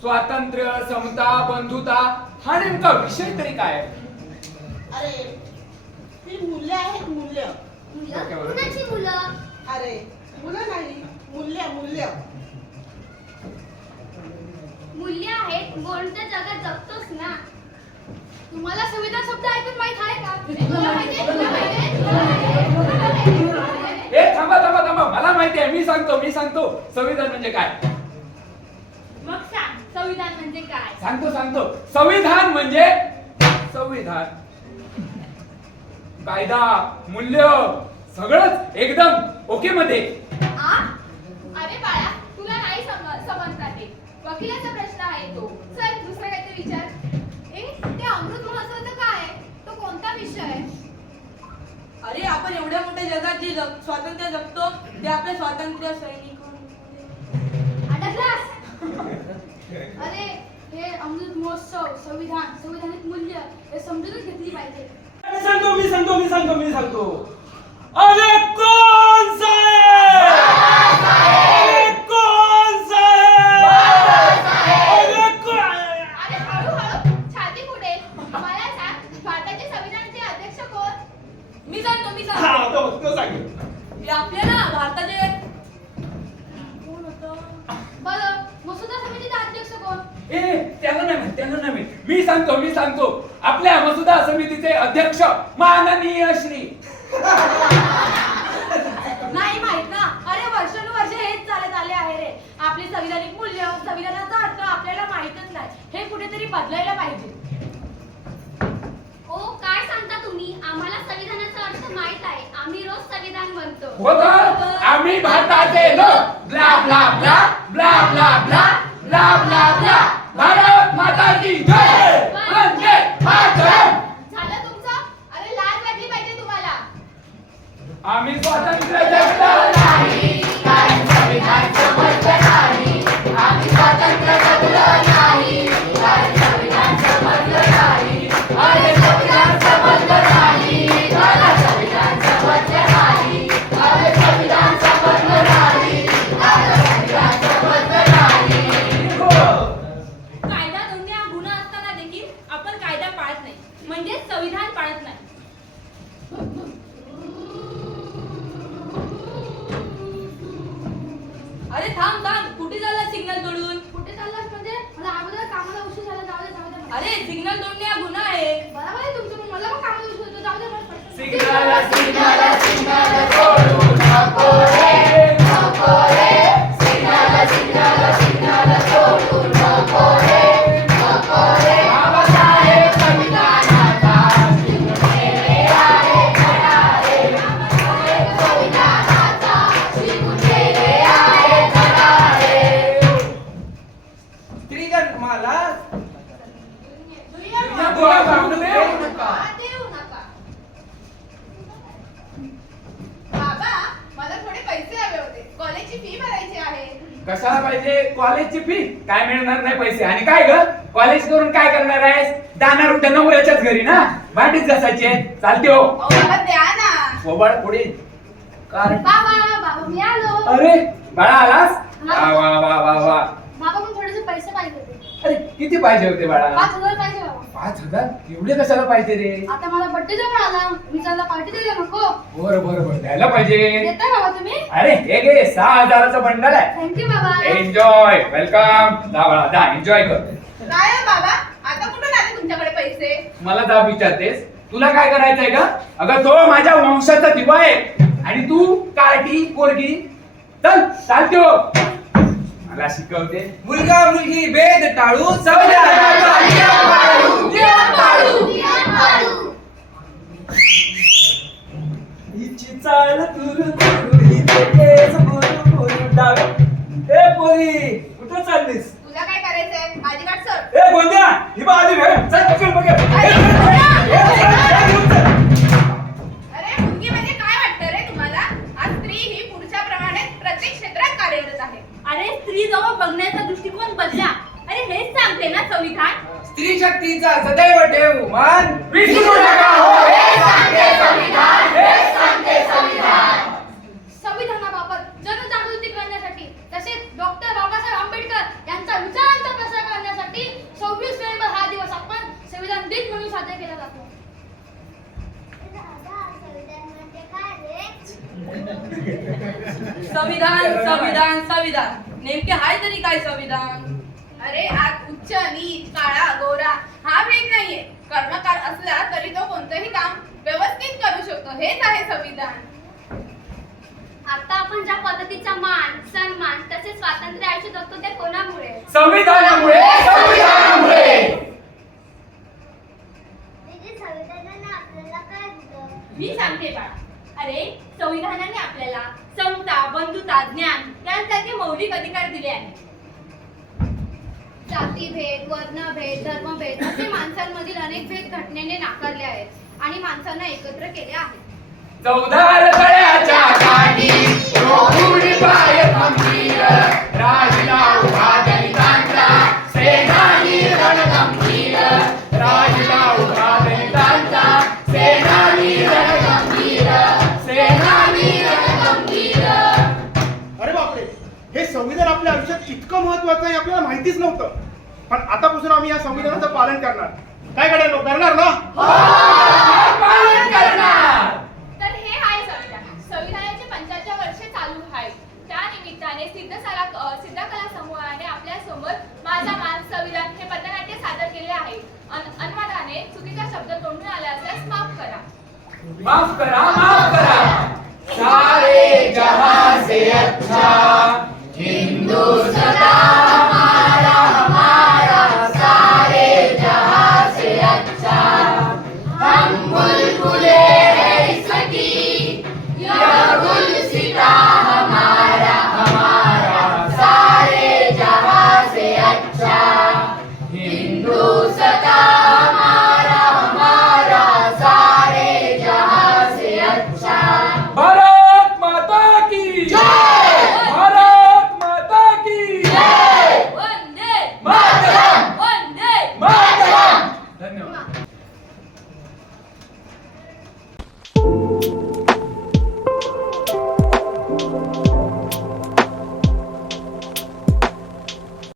स्वातंत्र्य समता बंधुता हा नेमका विषय तरी काय? अरे ती मूल्य आहेत मूल्य मुलं? कुणाची मुलं. अरे मुलं नाही मूल्य मूल्य मूल्य आहेत म्हणून तर जगात जगतोच ना? तुम्हाला संविधान शब्द ऐकून माहीत आहे का? ए थांबा थांबा थांबा. मला माहिती आहे. मी सांगतो मी सांगतो. संविधान म्हणजे काय? मग सांग संविधान म्हणजे काय? सांगतो सांगतो. संविधान म्हणजे संविधान. कायदा मूल्य सगळंच एकदम ओके मध्ये. आ? अरे बाळा तुला नाही सम- समजता ते. वकिलाचा प्रश्न आहे तो चल दुसरा काहीतरी विचार ए ते अमृत महोत्सवाचं काय आहे? तो कोणता विषय आहे अरे आपण एवढ्या मोठ्या जगात जे जग- स्वातंत्र्य जगतो ते आपले स्वातंत्र्य सैनिक अरे हे अमृत महोत्सव संविधान संविधानिक मूल्य हे समजूनच घेतली पाहिजे. मी सांगतो मी सांगतो मी सांगतो मी सांगतो. अरे कोण? ए त्याला नाही माहीत त्याला नाही माहीत. मी सांगतो मी सांगतो. आपल्या मसुदा समितीचे अध्यक्ष माननीय श्री. नाही माहीत ना. अरे वर्षानुवर्ष हेच चालत आले आहे रे. आपली संविधानिक मूल्य संविधानाचा अर्थ आपल्याला माहितच नाही. हे कुठेतरी बदलायला पाहिजे. ओ काय सांगता तुम्ही? आम्हाला संविधानाचा अर्थ माहीत आहे. आम्ही रोज संविधान म्हणतो होत आम्ही भारताचे लोक. Blah blah blah blah. अरे थांब थांब. कुठे झाला सिग्नल तोडून? कुठे चाललास म्हणजे? मला अगोदर कामाला उशीर झाला जाऊ दे जाऊ दे मला. अरे सिग्नल तोडणे हा गुन्हा आहे. बरोबर आहे तुमचं पण मला पण कामाला उशीर होतो जाऊ दे मला पटकन. सिग्नल सिग्नल सिग्नल सोडू नको रे कशाला पाहिजे? कॉलेजची फी काय मिळणार नाही पैसे. आणि काय ग? कॉलेज करून काय करणार आहेस? जाणार उद्या नवऱ्याच्याच घरी ना. भांडीच घासायचे चालते हो. अहो बाबा द्या ना. सोबळ पुढे. कारण बाबा बाबा मी आलो. अरे बाळा आलास? वा वा वा वा वा. बाबा पण थोडेसे पैसे पाहिजे होते. अरे किती पाहिजे होते बाळा? पाच हजार पाहिजे पाच हजार एवढे कशाला पाहिजे रे? आता मला बड्डे जवळ आला. मी त्याला पार्टी द्यायला नको. बरं बरं बरं. द्यायला पाहिजे. देताय बाबा तुम्ही? अरे हे घे सहा हजाराचं बंडल आहे. थँक्यू बाबा. एन्जॉय वेलकम जा बाळा एन्जॉय कर. काय हो बाबा. आता कुठून आले तुमच्याकडे पैसे? मला जा विचारतेस. तुला काय करायचंय का अगं तो माझ्या वंशाचा दिवा आहे. आणि तू कार्टी पोरगी. चल चालते. हो मला शिकवते मुलगा मुलगी भेद टाळू हिची चाल तुरु तुरु हिचे केस बोलू बोलू ए पोरी कुठं चाललीस? पण विसरू नका हो. हे सांगते संविधान हे सांगते संविधान. संविधानाबाबत जनजागृती करण्यासाठी तसेच डॉक्टर बाबासाहेब आंबेडकर यांचा विचारांचा प्रसार करण्यासाठी सव्वीस नोव्हेंबर हा दिवस आपण संविधान दिन म्हणून साजरा केला जातो. संविधान संविधान संविधान. नेमके हाय तरी काय संविधान? अरे आज उच्च नीच काळा गोरा हा भेद नाहीये. कर्मकार असला तरी तो कोणतंही काम व्यवस्थित करू शकतो. हेच आहे संविधान. आता आपण ज्या पद्धतीचा मान सन्मान तसेच स्वातंत्र्य आयुष्य जगतो ते कोणामुळे? संविधानामुळे. संविधानामुळे. मी सांगते बाळा. अरे संविधानाने आपल्याला समता बंधुता ज्ञान यांसारखे मौलिक अधिकार दिले आहेत. जातीभेद वर्णभेद धर्मभेद असे माणसांमधील अनेक भेद घटनेने नाकारले आहेत आणि माणसांना एकत्र केले आहे चौदार तळ्याच्या काठी रोहुरी पाय खंबीर राहिला उभा दलितांचा सेनानी रणगंभीर राहिला उभा दलितांचा सेनानी रणगंभीर सेनानी रणगंभीर अरे बापरे हे संविधान आपल्या आयुष्यात इतकं महत्वाचं आहे आपल्याला माहितीच नव्हतं. पण आतापासून आम्ही या संविधानाचं पालन करणार. काय करायला करणार ना? पालन करणार. तर हे आहे संविधान. संविधानाचे वर्षे चालू त्या निमित्ताने सिद्धकला अ, सिद्धकला समूहाने आपल्यासमोर माझा मान संविधान हे पथनाट्य सादर केले आहे. अन- अनुवादाने चुकीचा शब्द तोंडून आला असल्यास माफ करा. माफ करा माफ करा. सारे जहां से अच्छा